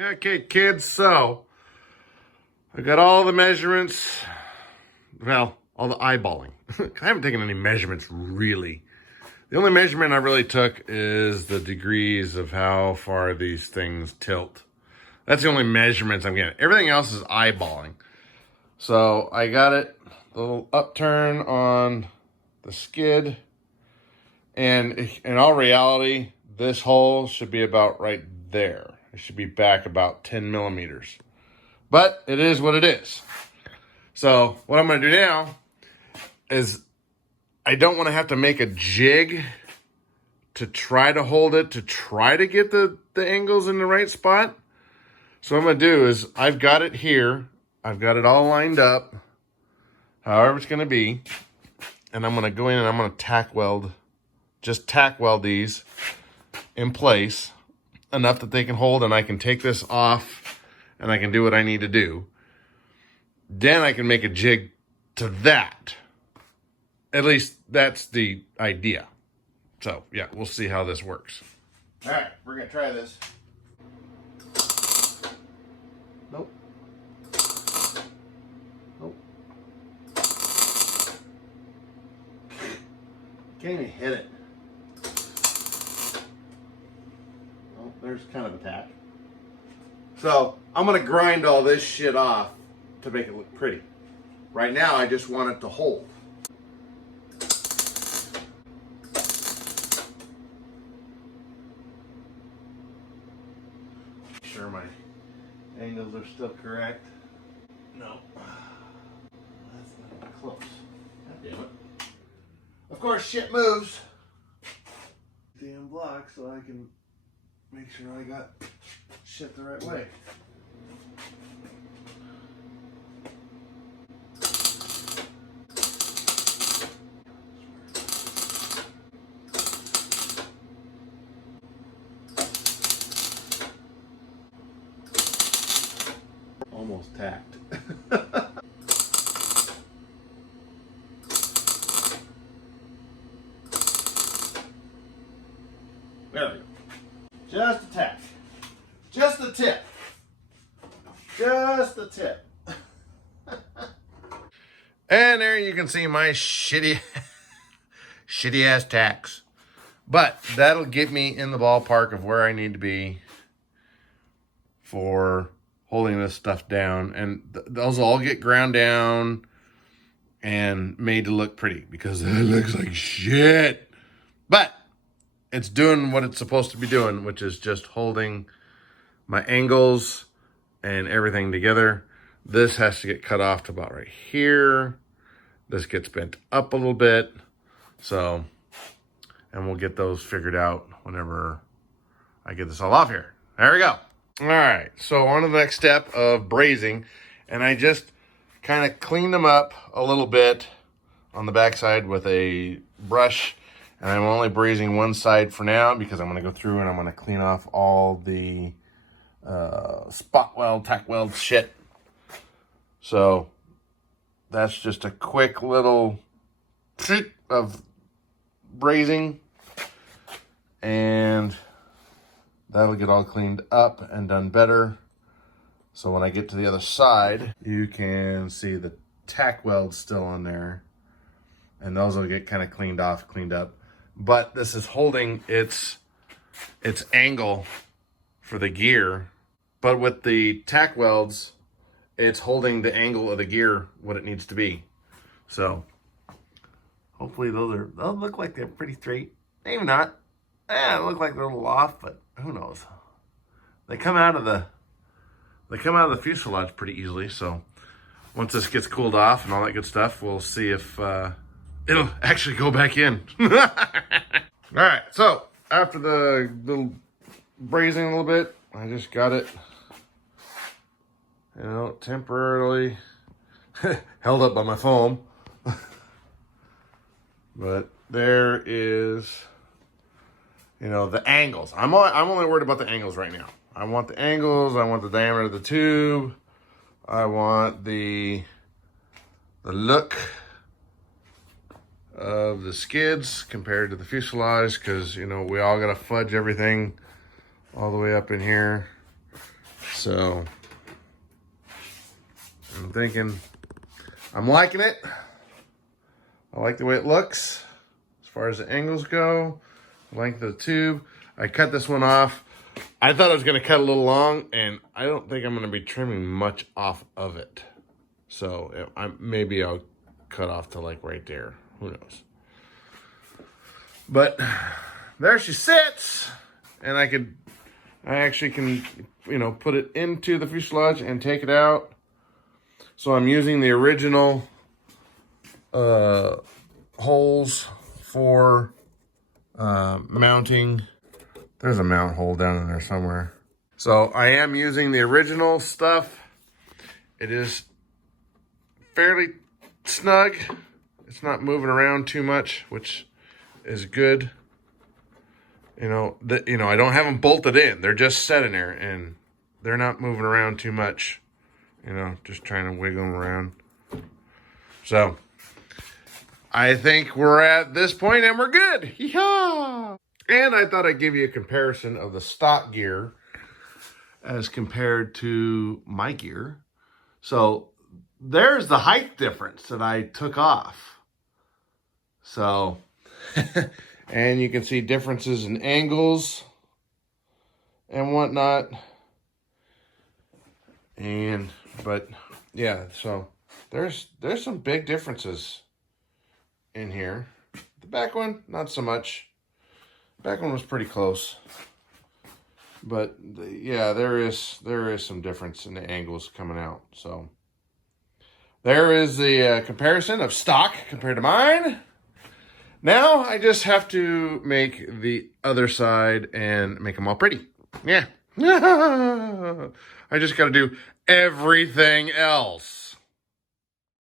Okay, kids, so I got all the measurements. Well, all the eyeballing. I haven't taken any measurements, really. The only measurement I really took is the degrees of how far these things tilt. That's the only measurements I'm getting. Everything else is eyeballing. So I got it, the little upturn on the skid. And in all reality, this hole should be about right there. It should be back about 10 millimeters. But it is what it is. So what I'm going to do now is I don't want to have to make a jig to try to hold it, to try to get the angles in the right spot. So what I'm going to do is I've got it here. I've got it all lined up, however it's going to be. And I'm going to go in and I'm going to tack weld, just tack weld these in place enough that they can hold, and I can take this off and I can do what I need to do. Then I can make a jig to that. At least that's the idea. So yeah, we'll see how this works. All right, we're gonna try this. Nope. Nope. Can't even hit it. Well, there's kind of a tack. So I'm gonna grind all this shit off to make it look pretty. Right now, I just want it to hold. Make sure my angles are still correct. No, that's not even close. God damn it. Of course, shit moves. Damn block, so I can make sure I got shit the right way. Almost tacked. There we go. Just a tack. Just the tip. Just the tip. And there you can see my shitty ass tacks. But that'll get me in the ballpark of where I need to be for holding this stuff down. And those will all get ground down and made to look pretty, because it looks like shit. But it's doing what it's supposed to be doing, which is just holding my angles and everything together. This has to get cut off to about right here. This gets bent up a little bit. So, and we'll get those figured out whenever I get this all off here. There we go. All right, so on to the next step of brazing. And I just kind of cleaned them up a little bit on the backside with a brush. And I'm only brazing one side for now, because I'm going to go through and I'm going to clean off all the spot weld, tack weld shit. So that's just a quick little treat of brazing, and that'll get all cleaned up and done better. So when I get to the other side, you can see the tack weld still on there, and those will get kind of cleaned off, cleaned up. But this is holding its angle for the gear. But with the tack welds, it's holding the angle of the gear what it needs to be. So hopefully those look like they're pretty straight. Maybe not. They look like they're a little off, but who knows? They come out of the fuselage pretty easily. So once this gets cooled off and all that good stuff, we'll see if it'll actually go back in. All right, so after the little brazing a little bit, I just got it, temporarily held up by my foam. But there is, the angles. I'm only worried about the angles right now. I want the angles. I want the diameter of the tube. I want the look of the skids compared to the fuselage, because we all gotta fudge everything all the way up in here. So I'm thinking, I'm liking it. I like the way it looks. As far as the angles go, length of the tube. I cut this one off. I thought I was going to cut a little long, and I don't think I'm going to be trimming much off of it. So maybe I'll cut off to like right there. Who knows? But there she sits, and I actually can, put it into the fuselage and take it out. So I'm using the original holes for mounting. There's a mount hole down in there somewhere. So I am using the original stuff. It is fairly snug. It's not moving around too much, which is good. I don't have them bolted in. They're just set in there, and they're not moving around too much. Just trying to wiggle them around. So I think we're at this point and we're good. Yeehaw! And I thought I'd give you a comparison of the stock gear as compared to my gear. So there's the height difference that I took off. So, and you can see differences in angles and whatnot. But yeah, so there's some big differences in here. The back one, not so much. Back one was pretty close. But yeah, there is some difference in the angles coming out. So there is the comparison of stock compared to mine. Now I just have to make the other side and make them all pretty. Yeah. I just got to do everything else.